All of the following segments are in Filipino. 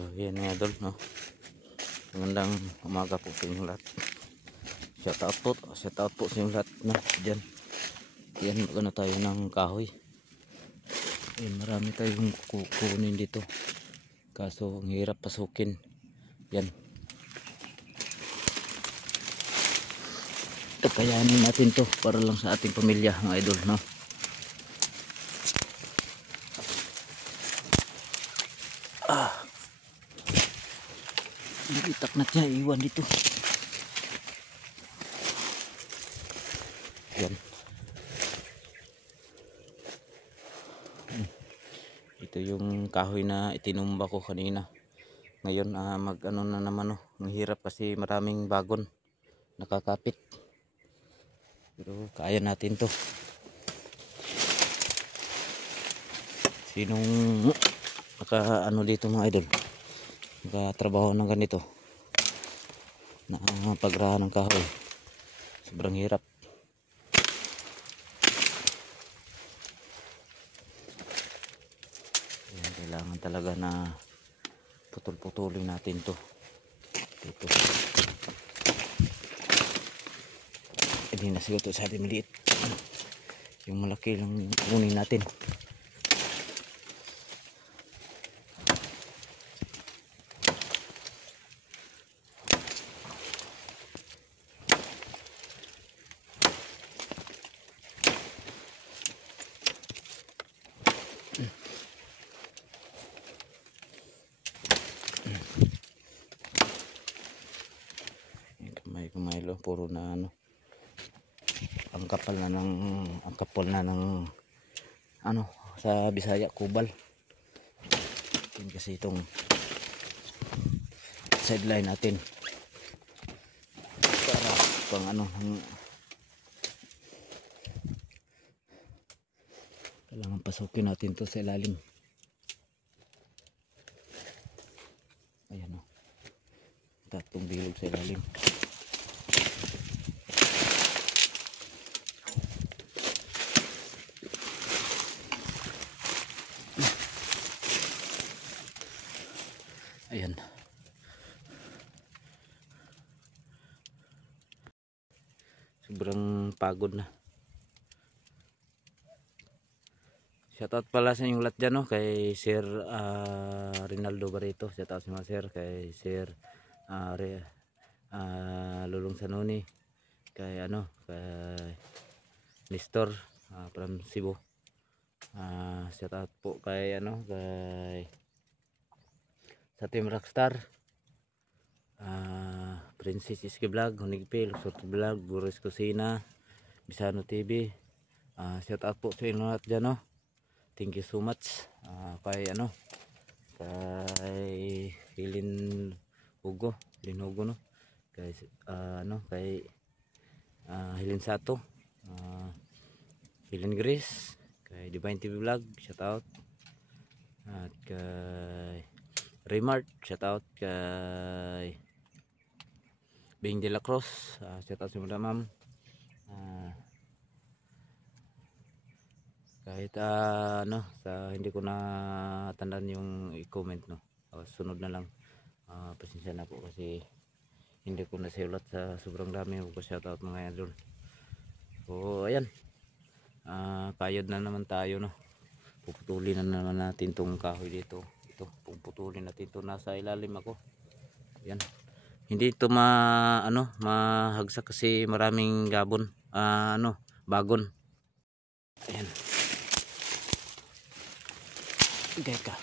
So yan mga idol, no? Magandang umaga po sa inyong lahat. Shout out po sa inyong lahat, no? Diyan. Yan, magano tayo ng kahoy. Yan, marami tayong kukunin dito. Kaso ang hirap pasukin. Yan. Kayanin natin to para lang sa ating pamilya, mga idol, no? Itak na siya, iwan dito. Yan. Ito yung kahoy na itinumba ko kanina. Ngayon mag-ano na naman, oh. Ang hirap kasi maraming bagon nakakapit. Pero kaya natin to. Sinong ano dito, mga idol, nakatrabaho ng ganito na pagrahan ng kahoy, sobrang hirap. Yan, kailangan talaga na putol-putulin natin to dito. Hindi na siguro sa atin maliit, yung malaki lang yung kunin natin. Kumaylo, puro na ano, ang kapal na ng ano sa Bisaya, kubal. Yan kasi itong sideline natin para pang ano, kailangan pasukin natin to sa ilalim. Ayan, o, tatlong bilog sa ilalim. Ayan. Sobrang pagod na. Shoutout pala sa inyong lahat dyan, no? Kay Sir Rinaldo Barreto. Shoutout sa mga sir. Kay Sir Lulong Sanoni. Kay kay Nestor from Cebu. Shoutout po kay kay sa Team Rockstar, Princess Iski Vlog, Hunigpil, Sorte Vlog, Boris Kusina, Bisano TV. Shout out po sa inyo lahat dyan, no? Thank you so much. Kay kay Hilin Hugo, no? Kay kay Hilin Sato, Hilin Grace, kay Divine TV Vlog, shout out. At kay Remart, shout out. Kay Bing de la Cruz, shout out sa mga ma'am. Kahit sa hindi ko na tandaan yung i-comment, no. Sunod na lang. Pasensya na po kasi hindi ko na siulat sa sobrang dami ko shout out, mga idol. So ayan, kayod na naman tayo, no. Puputulin na naman natin tong kahoy dito. Puputulin natin ito, nasa ilalim ako. Yan, hindi ito mahagsak kasi maraming bagon. Ayan, ka.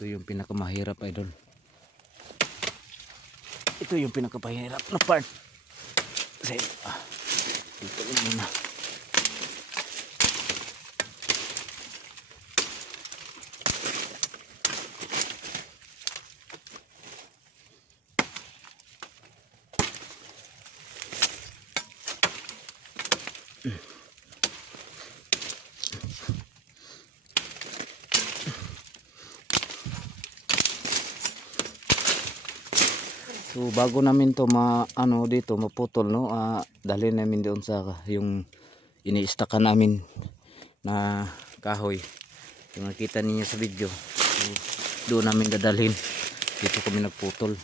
Ito yung pinakamahirap, idol. Ito yung pinakamahirap na part kasi dito muna. So bago namin to dito maputol, no, dalhin namin doon sa yung iniistakan namin na kahoy. Yung nakita ninyo sa video, so, doon namin dadalhin. Dito kami nagputol.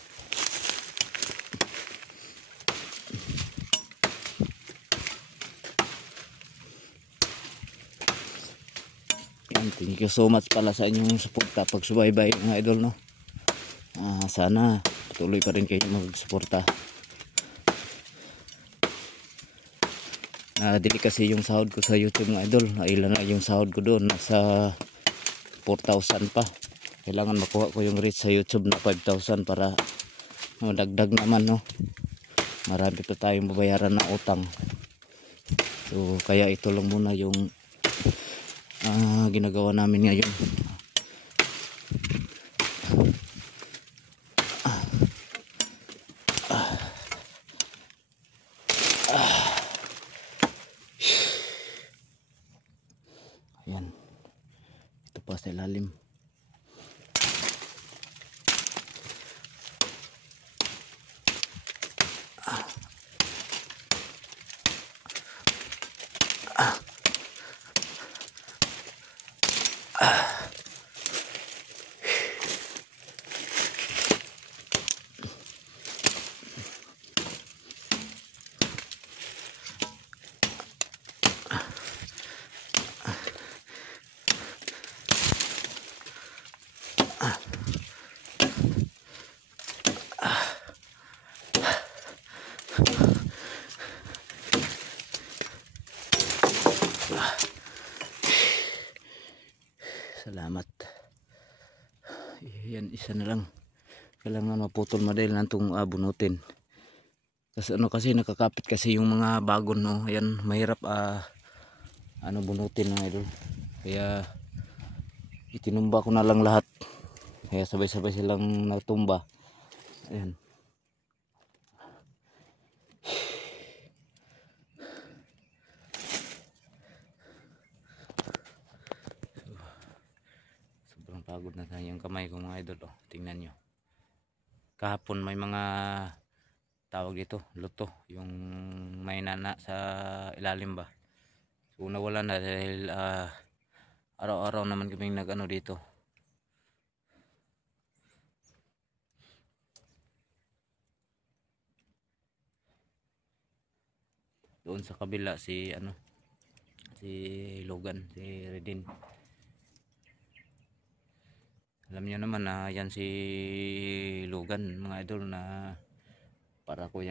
Thank you so much pala sa inyong suporta, pagsubaybay mga idol, no. Sana patuloy pa rin kayo magsuporta. Dili kasi yung sahod ko sa YouTube mga idol, ilan na yung sahod ko doon, nasa 4,000 pa. Kailangan makuha ko yung reach sa YouTube na 5,000 para madagdag naman, no. Marami pa tayong babayaran na utang. So kaya ito lang muna yung ginagawa namin ngayon. Ayan, ito pa sa ilalim. Salamat. Yan, isa na lang. Kailangan maputol madahil nantong bunutin. Kasi nakakapit kasi yung mga bagon, no. Ayan, mahirap bunutin ng idol. Kaya itinumba ko na lang lahat. Kaya sabay-sabay silang natumba. Ayan. Pagod na tayo yung kamay ko mga idol, oh. Tingnan nyo, kahapon may mga tawag dito, luto, yung may nana sa ilalim ba. So nawala na dahil araw-araw naman kaming nag-ano dito. Doon sa kabila si Logan, si Redin. Alam niyo naman na yan si Logan mga idol, na para ko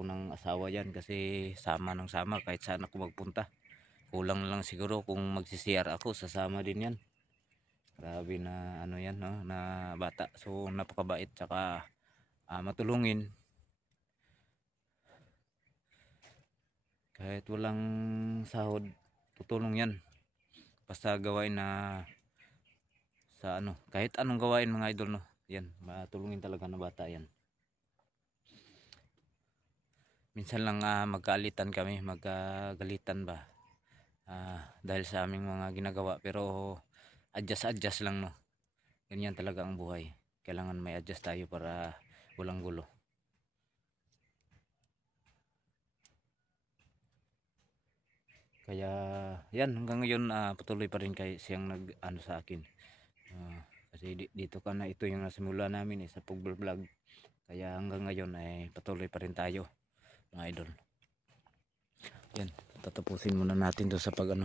ng asawa yan, kasi sama ng sama kahit saan ako magpunta. Kulang lang siguro kung magsi-CR ako, sasama din yan. Grabe na yan, no, na bata. So napakabait, saka matulungin. Kahit walang sahod, tutulong yan. Basta gawain na sa kahit anong gawain mga idol, no. Yan, matulungin talaga na bata yan. Minsan lang magkaalitan kami, magkagalitan ba, dahil sa aming mga ginagawa, pero adjust lang, no. Ganyan talaga ang buhay. Kailangan may adjust tayo para walang gulo. Kaya yan, hanggang ngayon patuloy pa rin siyang nag sa akin. Kasi dito ka na, ito yung nasimula namin sa pag-vlog. Kaya hanggang ngayon ay patuloy pa rin tayo mga idol. Yan, tatapusin muna natin to sa para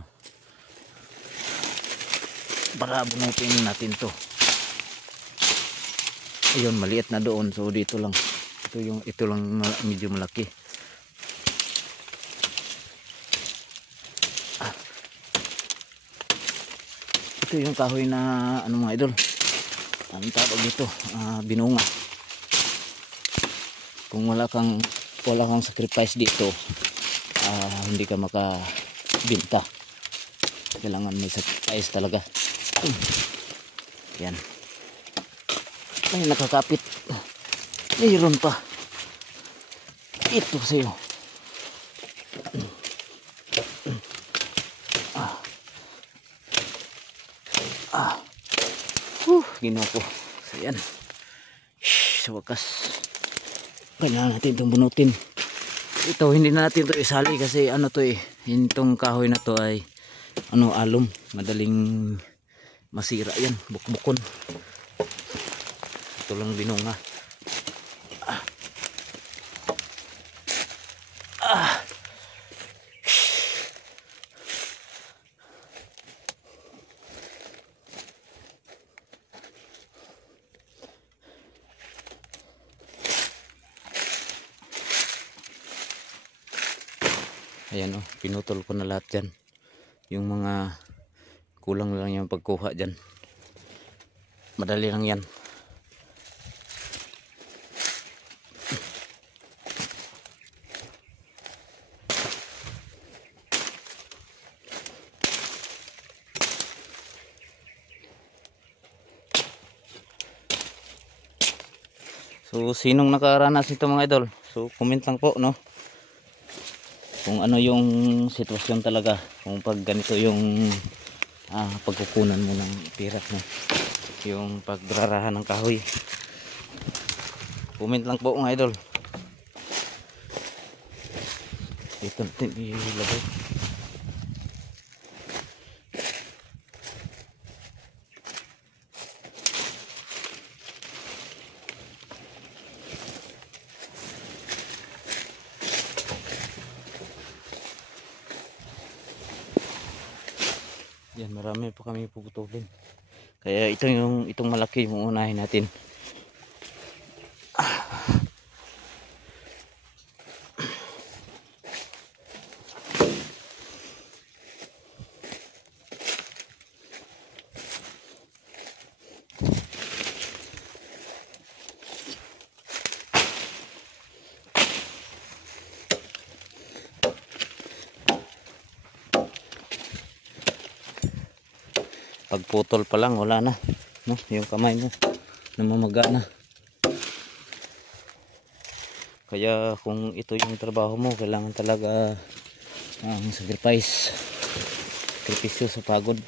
bunutin natin to. Ayun, maliit na doon, so dito lang. Ito lang medyo malaki. Ito yung kahoy na mga idol, anong tawag dito, binunga. Kung wala kang sacrifice dito, hindi ka makabinta. Kailangan may sacrifice talaga. Yan, ay nakakapit, mayroon pa ito sa'yo. Ginawa ko. So yan, sa wakas kailangan natin itong bunutin. Ito hindi na natin ito isali kasi to itong kahoy na to ay ano, alum, madaling masira yan, bukbukon. Ito lang binunga. Ayan, oh, pinutol ko na lahat dyan. Yung mga kulang lang yung pagkuha dyan. Madali lang yan. So sinong nakaranas nito mga idol? So comment lang po, no, kung ano yung sitwasyon talaga, kung pag ganito yung pagkukunan mo ng pirat, no, yung pagdrarahan ng kahoy. Comment lang po mga idol. Ito natin ilagay. Yan, marami pa kami puputulin. Kaya itong malaki yung unahin natin. Pagputol pa lang wala na, no, yung kamay mo namamaga na. Kaya kung ito yung trabaho mo, kailangan talaga ang sakripisyo sa pagod.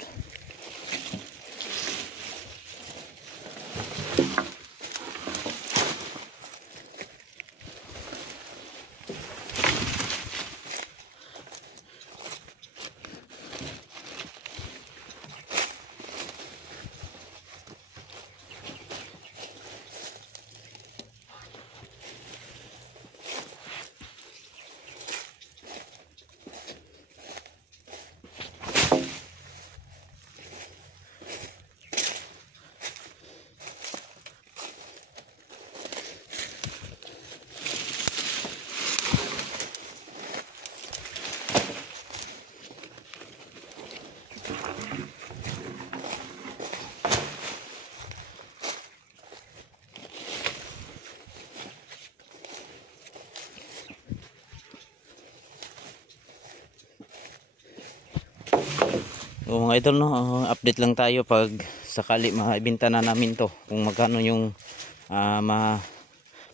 So mga idol, no, update lang tayo pag sakali maibenta na namin to, kung magkano yung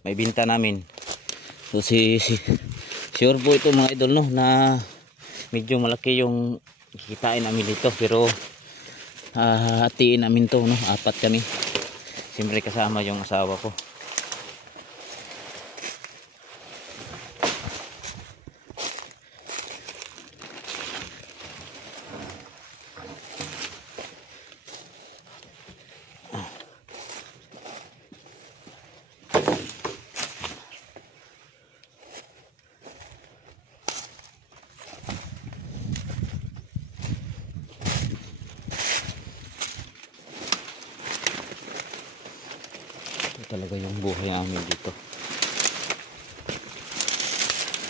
maibenta namin. So sure po ito mga idol, no, na medyo malaki yung kikitain namin dito, pero hatiin namin to, no, 4 kami, siyempre kasama yung asawa ko. Talaga yung buhay namin dito,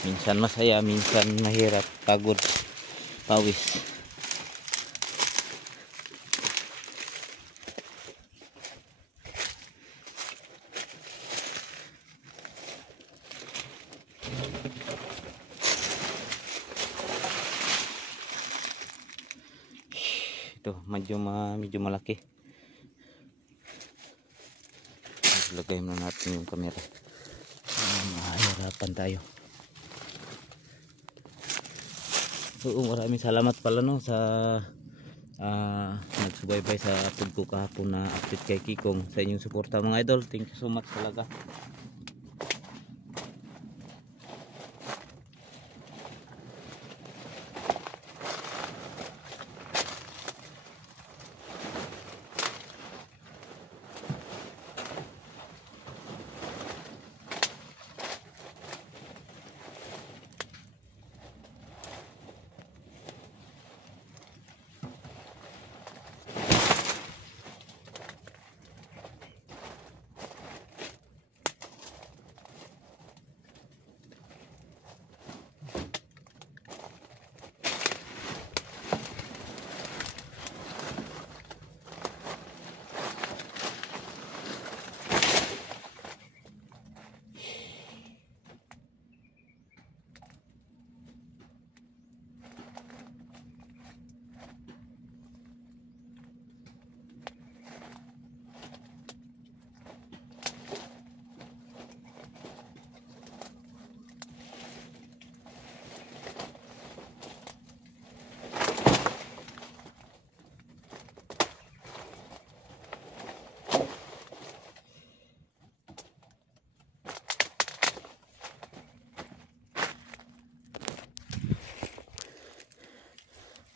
minsan masaya, minsan mahirap, pagod, pawis. Ito medyo malaki. Lagay muna natin yung camera, mahirapan tayo. So maraming salamat pala, no, sa nagsubaybay sa upload ko kahapon na update kay Kikong, sa inyong suporta mga idol. Thank you so much talaga.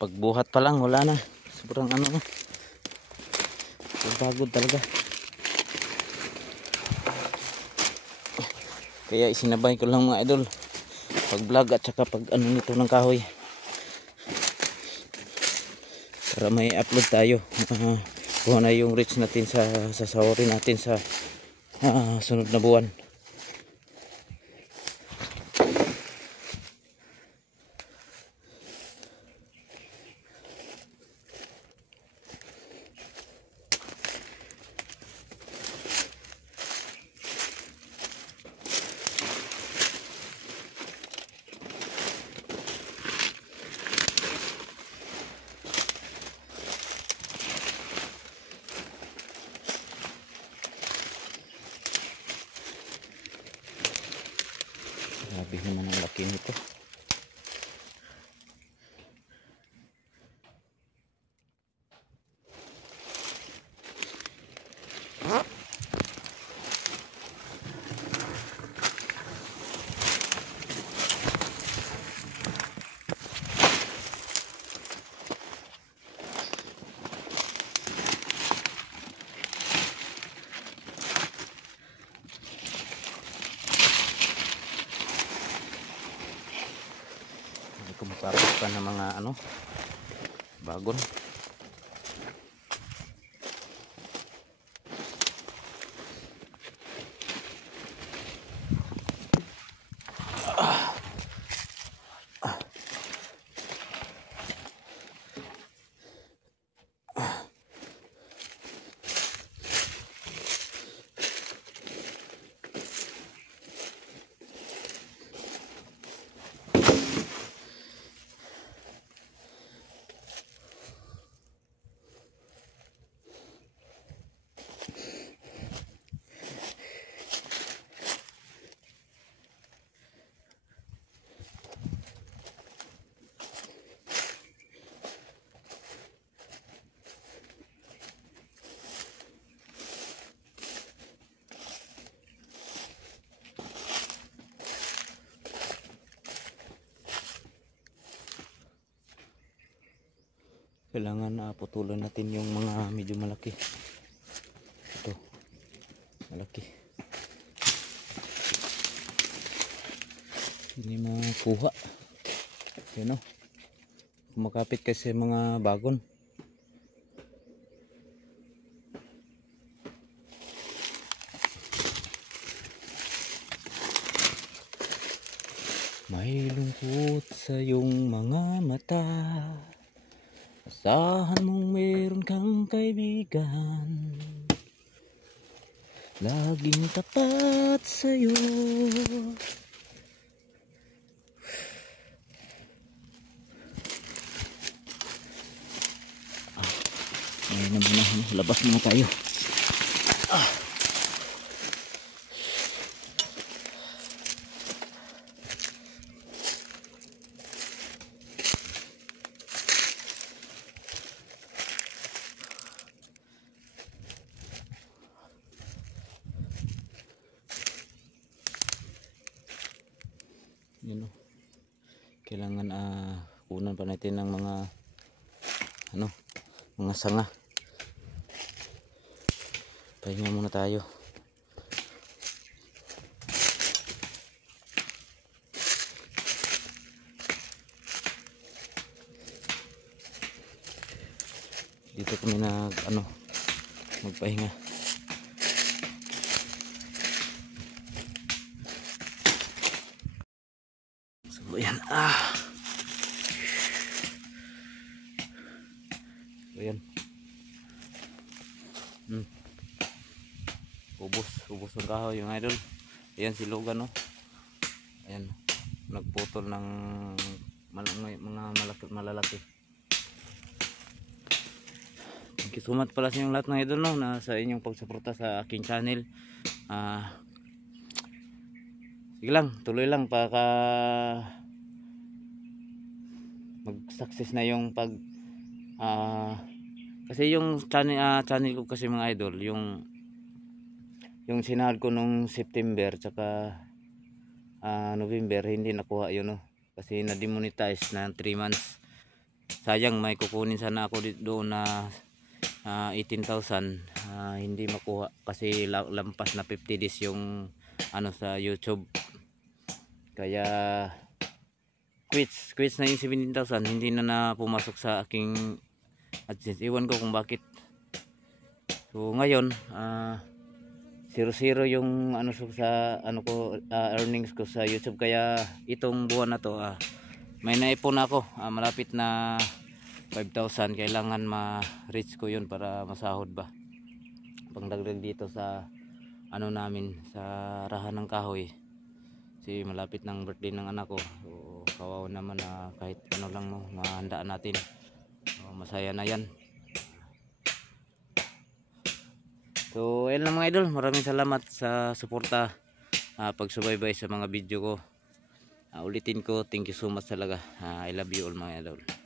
pagbuhat pa lang wala na, sobrang ano na, pagod talaga. Kaya isinabay ko lang mga idol, pag vlog at saka pag ano nito ng kahoy, para may upload tayo. Kuha na yung reach natin sa sasawarin natin sa sunod na buwan. Grabe naman ang laki nito. Kumatapos pa ng mga ano, bagon. Kailangan putulan natin yung mga medyo malaki. Ito, malaki. Hindi makuha. Yan o. Kumakapit kasi mga bagon. May lungkot sa iyong mga mata, asahan mong meron kang kaibigan, laging tapat sa'yo. Ngayon naman na, labas muna tayo. Yun o. Kailangan kunan pa natin ng mga ano, mga sanga. Pahinga muna tayo. Dito kami magpahinga. So yan, so yan. Ubos ng kahoy yung idol. Ayan si Logan, no. Ayan, nagputol ng mga malalaki. Thank you so much pala sa inyong lahat ng idol, no, na sa inyong pagsuporta sa aking channel. Sige lang, tuloy lang para mag-success na yung kasi yung channel ko kasi mga idol, yung sinahod ko nung September tsaka November, hindi nakuha yun, no, kasi na-demonetize na 3 months. sayang may kukunin sana ako doon na 18,000, hindi makuha kasi lampas na 50 days yung ano sa YouTube, kaya quits na yung 17,000, hindi na pumasok sa aking AdSense. Iwan ko kung bakit. So ngayon 0-0 yung ano sa ano ko, earnings ko sa YouTube, kaya itong buwan na to may naipon ako, malapit na 5,000. Kailangan ma-reach ko yun para masahod ba, pangdagdag dito sa ano namin sa rahan ng kahoy, kasi malapit ng birthday ng anak ko. So kawawa naman na kahit ano lang no, mahandaan natin. Masaya na yan. So ayun lang mga idol, maraming salamat sa suporta, pagsubaybay sa mga video ko. Ulitin ko, thank you so much talaga. I love you all mga idol.